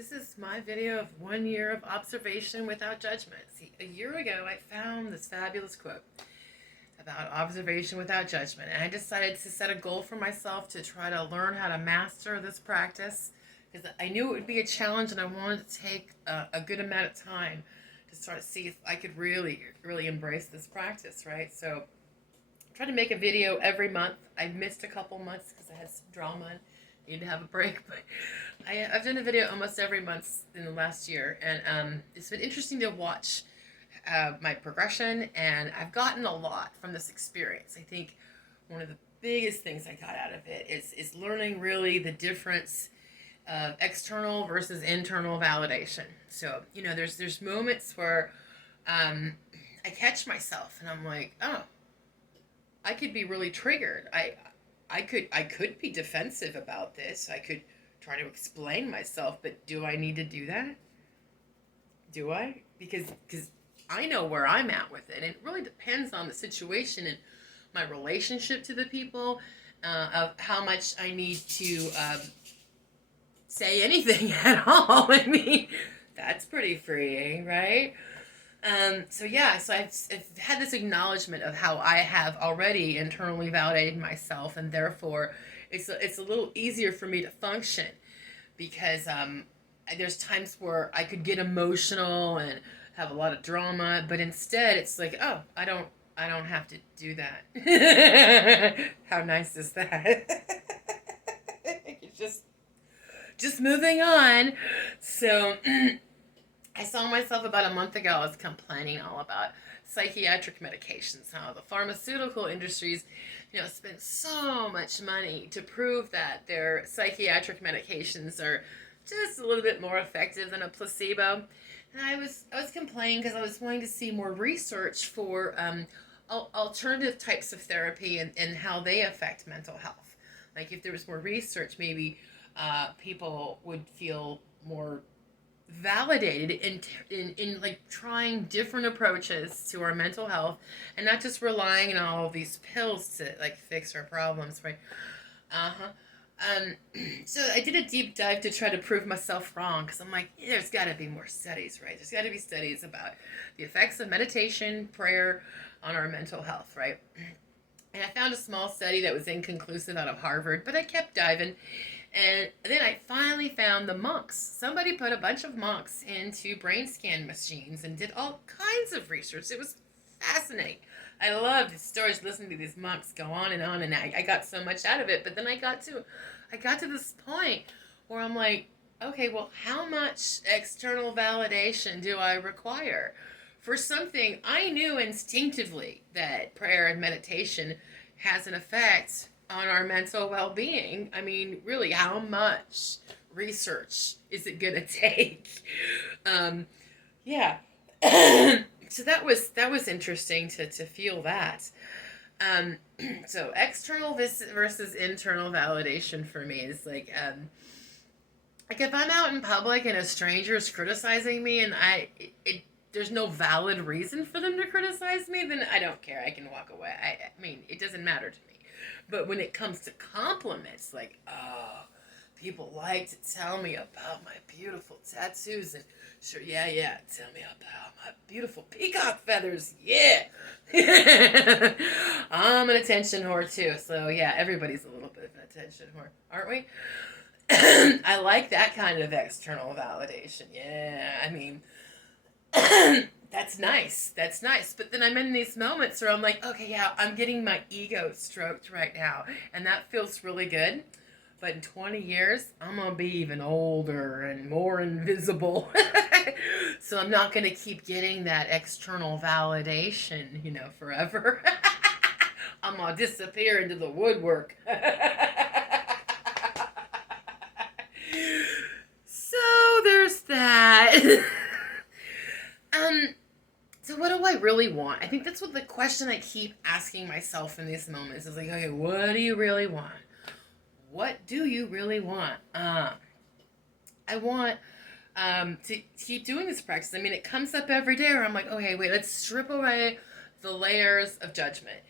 This is my video of 1 year of observation without judgment. See, a year ago I found this fabulous quote about observation without judgment, and I decided to set a goal for myself to try to learn how to master this practice because I knew it would be a challenge, and I wanted to take a good amount of time to start to see if I could really embrace this practice, right? So I try to make a video every month. I missed a couple months because I had some drama and needed to have a break, but I've done a video almost every month in the last year, and it's been interesting to watch my progression, and I've gotten a lot from this experience. I think one of the biggest things I got out of it is learning really the difference of external versus internal validation. So, there's moments where I catch myself and I'm like, oh, I could be really triggered. I could be defensive about this. I could try to explain myself, but do I need to do that? Do I? Because I know where I'm at with it. And it really depends on the situation and my relationship to the people, of how much I need to say anything at all. I mean, that's pretty freeing, right? So I've had this acknowledgement of how I have already internally validated myself, and therefore it's a little easier for me to function because there's times where I could get emotional and have a lot of drama, but instead it's like, oh, I don't have to do that. How nice is that? just moving on. So I saw myself about a month ago. I was complaining all about psychiatric medications, how the pharmaceutical industries, spend so much money to prove that their psychiatric medications are just a little bit more effective than a placebo. And I was complaining because I was wanting to see more research for alternative types of therapy and how they affect mental health. Like if there was more research, maybe people would feel more validated in like trying different approaches to our mental health and not just relying on all of these pills to like fix our problems, right? So I did a deep dive to try to prove myself wrong because I'm like, there's got to be more studies, right? There's got to be studies about the effects of meditation, prayer on our mental health, right? And I found a small study that was inconclusive out of Harvard, but I kept diving. And then I finally found the monks. Somebody put a bunch of monks into brain scan machines and did all kinds of research. It was fascinating. I loved the stories, listening to these monks go on, and I got so much out of it. But then I got to this point where I'm like, okay, well, how much external validation do I require for something I knew instinctively that prayer and meditation has an effect on our mental well-being? I mean, really, how much research is it gonna take? Yeah. So that was interesting to feel that. So external versus internal validation for me is like if I'm out in public and a stranger is criticizing me and there's no valid reason for them to criticize me, then I don't care. I can walk away. I mean, it doesn't matter to me. But when it comes to compliments, like, oh, people like to tell me about my beautiful tattoos, and sure, yeah, tell me about my beautiful peacock feathers, yeah. I'm an attention whore too, so yeah, everybody's a little bit of an attention whore, aren't we? I like that kind of external validation, yeah, I mean, that's nice. But then I'm in these moments where I'm like, okay, yeah, I'm getting my ego stroked right now. And that feels really good. But in 20 years, I'm going to be even older and more invisible. So I'm not going to keep getting that external validation, forever. I'm going to disappear into the woodwork. So there's that. So what do I really want? I think that's what the question I keep asking myself in these moments is like, okay, what do you really want? What do you really want? I want to keep doing this practice. I mean, it comes up every day where I'm like, okay, wait, let's strip away the layers of judgment.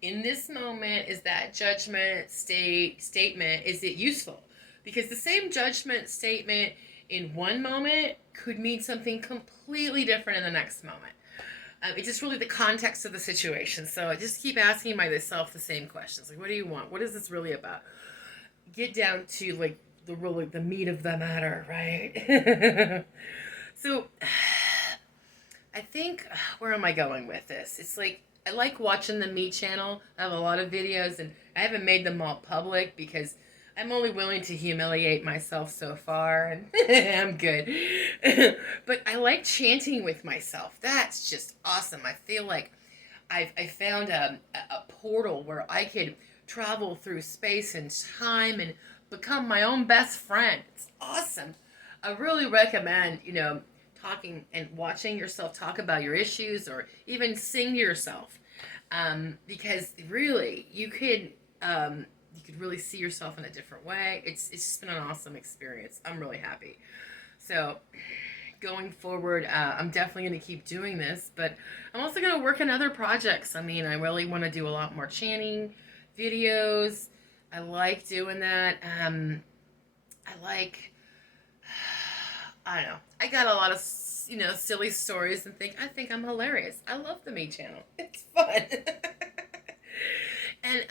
In this moment, is that judgment statement, is it useful? Because the same judgment statement in one moment could mean something completely different in the next moment. It's just really the context of the situation. So I just keep asking myself the same questions. Like, what do you want? What is this really about? Get down to like the meat of the matter, right? So I think, where am I going with this? It's like, I like watching the Me channel. I have a lot of videos, and I haven't made them all public because I'm only willing to humiliate myself so far, and I'm good. But I like chanting with myself. That's just awesome. I feel like I found a portal where I could travel through space and time and become my own best friend. It's awesome. I really recommend, talking and watching yourself talk about your issues, or even sing to yourself, because really you could really see yourself in a different way. It's just been an awesome experience. I'm really happy. So going forward, I'm definitely going to keep doing this, but I'm also going to work on other projects. I mean, I really want to do a lot more chanting videos. I like doing that. I don't know. I got a lot of, silly stories, and I think I'm hilarious. I love the Me channel. It's fun. And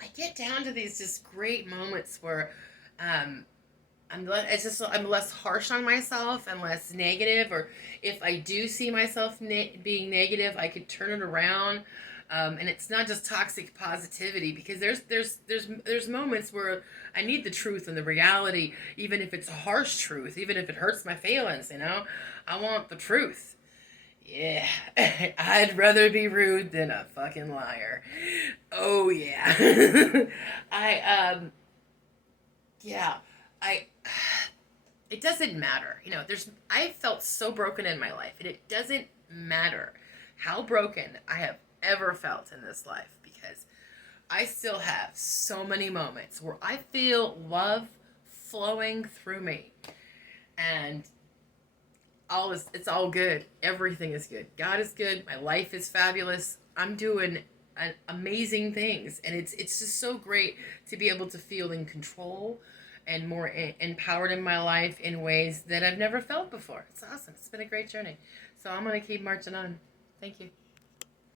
I get down to these just great moments where I'm less harsh on myself and less negative. Or if I do see myself being negative, I could turn it around. And it's not just toxic positivity, because there's moments where I need the truth and the reality, even if it's a harsh truth, even if it hurts my feelings. I want the truth. Yeah, I'd rather be rude than a fucking liar. Oh yeah. Yeah, I. It doesn't matter. I felt so broken in my life, and it doesn't matter how broken I have ever felt in this life, because I still have so many moments where I feel love flowing through me, and it's all good. Everything is good. God is good. My life is fabulous. I'm doing amazing things, and it's just so great to be able to feel in control and more empowered in my life in ways that I've never felt before. It's awesome. It's been a great journey. So I'm going to keep marching on. Thank you.